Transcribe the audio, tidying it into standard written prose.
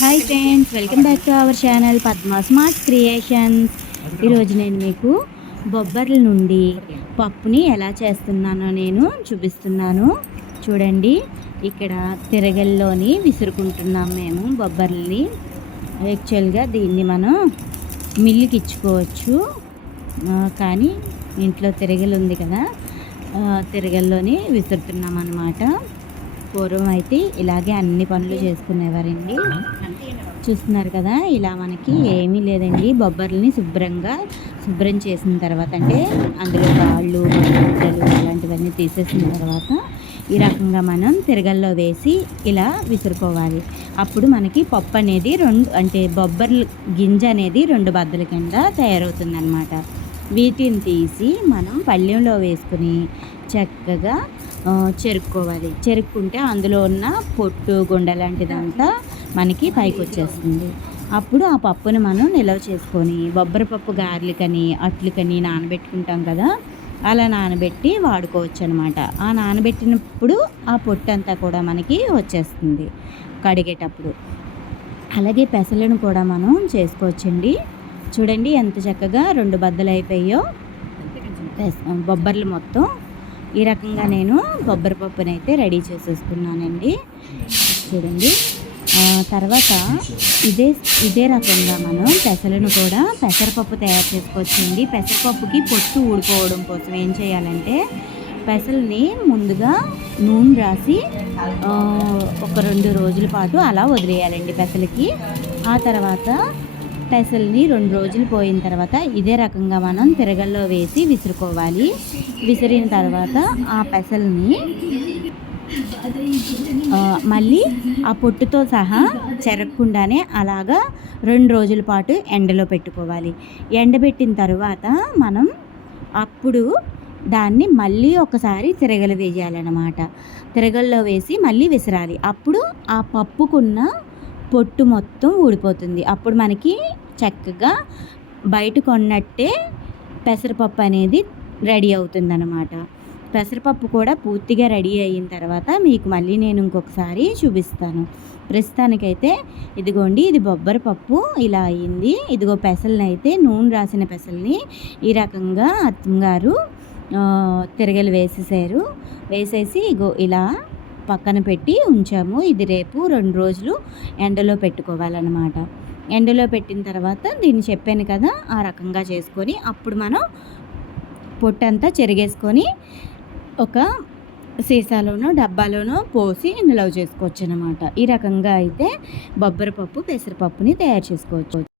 Hi friends, welcome back to our channel Padma smart creations. ఈరోజు నేను మీకు బొబ్బర్ల నుండి పప్పుని ఎలా చేస్తున్నానో నేను చూపిస్తున్నాను. చూడండి, ఇక్కడ తిరగల్లోని విసురుకుంటున్నాం మేము బొబ్బర్లని. యాక్చువల్గా దీన్ని మనం మిల్లుకి ఇచ్చుకోవచ్చు, కానీ ఇంట్లో తిరగలు ఉంది కదా, తిరగల్లోని విసురుతున్నాం అన్నమాట. పూర్వం అయితే ఇలాగే అన్ని పనులు చేసుకునేవారండి. చూస్తున్నారు కదా, ఇలా మనకి ఏమీ లేదండి. బొబ్బర్లని శుభ్రం చేసిన తర్వాత, అంటే అందులో రాళ్ళు గుడ్డలు అలాంటివన్నీ తీసేసిన తర్వాత ఈ రకంగా మనం తిరగల్లో వేసి ఇలా విసురుకోవాలి. అప్పుడు మనకి పప్పు అనేది అంటే బొబ్బర్లు గింజ అనేది 2 బద్దల కింద తయారవుతుందన్నమాట. వీటిని తీసి మనం పళ్ళెంలో వేసుకుని చక్కగా చెరుక్కోవాలి. చెరుక్కుంటే అందులో ఉన్న పొట్టు గుండె లాంటిదంతా మనకి పైకి వచ్చేస్తుంది. అప్పుడు ఆ పప్పుని మనం నిల్వ చేసుకొని బొబ్బరపప్పు గారెలకని అట్లకని నానబెట్టుకుంటాం కదా, అలా నానబెట్టి వాడుకోవచ్చు అనమాట. ఆ నానబెట్టినప్పుడు ఆ పొట్టు అంతా కూడా మనకి వచ్చేస్తుంది కడిగేటప్పుడు. అలాగే పెసలను కూడా మనం చేసుకోవచ్చండి. చూడండి ఎంత చక్కగా 2 బద్దలు అయిపోయాయో బొబ్బర్లు మొత్తం. ఈ రకంగా నేను బొబ్బరపప్పుని అయితే రెడీ చేసేసుకున్నానండి. చూడండి, తర్వాత ఇదే రకంగా మనం పెసలను కూడా పెసరపప్పు తయారు చేసుకోవచ్చండి. పెసరపప్పుకి పొట్టు ఊడిపోవడం కోసం ఏం చేయాలంటే, పెసల్ని ముందుగా నూనె రాసి ఒక 2 రోజుల పాటు అలా వదిలేయాలండి పెసలకి. ఆ తర్వాత పెసల్ని 2 రోజులు పోయిన తర్వాత ఇదే రకంగా మనం తిరగల్లో వేసి విసురుకోవాలి. విసిరిన తర్వాత ఆ పెసల్ని మళ్ళీ ఆ పొట్టుతో సహా చెరగకుండానే అలాగా 2 రోజుల పాటు ఎండలో పెట్టుకోవాలి. ఎండబెట్టిన తర్వాత మనం అప్పుడు దాన్ని మళ్ళీ ఒకసారి తిరగలు వేయాలన్నమాట. తిరగల్లో వేసి మళ్ళీ విసరాలి. అప్పుడు ఆ పప్పుకున్న పొట్టు మొత్తం ఊడిపోతుంది. అప్పుడు మనకి చక్కగా బయట కొన్నట్టే పెసరపప్పు అనేది రెడీ అవుతుందన్నమాట. పెసరపప్పు కూడా పూర్తిగా రెడీ అయిన తర్వాత మీకు మళ్ళీ నేను ఇంకొకసారి చూపిస్తాను. ప్రస్తుతానికైతే ఇదిగోండి, ఇది బొబ్బరపప్పు ఇలా అయ్యింది. ఇదిగో పెసల్ని అయితే నూనె రాసిన పెసల్ని ఈ రకంగా అత్తగారు తిరగలు వేసేసారు. వేసేసి ఇగో ఇలా పక్కన పెట్టి ఉంచాము. ఇది రేపు 2 రోజులు ఎండలో పెట్టుకోవాలన్నమాట. ఎండలో పెట్టిన తర్వాత దీన్ని చెప్పాను కదా, ఆ రకంగా చేసుకొని అప్పుడు మనం పొట్టంతా చెరిగేసుకొని ఒక సీసాలోనో డబ్బాలోనో పోసి నిల్వ చేసుకోవచ్చు అన్నమాట. ఈ రకంగా అయితే బొబ్బరపప్పు పెసరపప్పుని తయారు చేసుకోవచ్చు.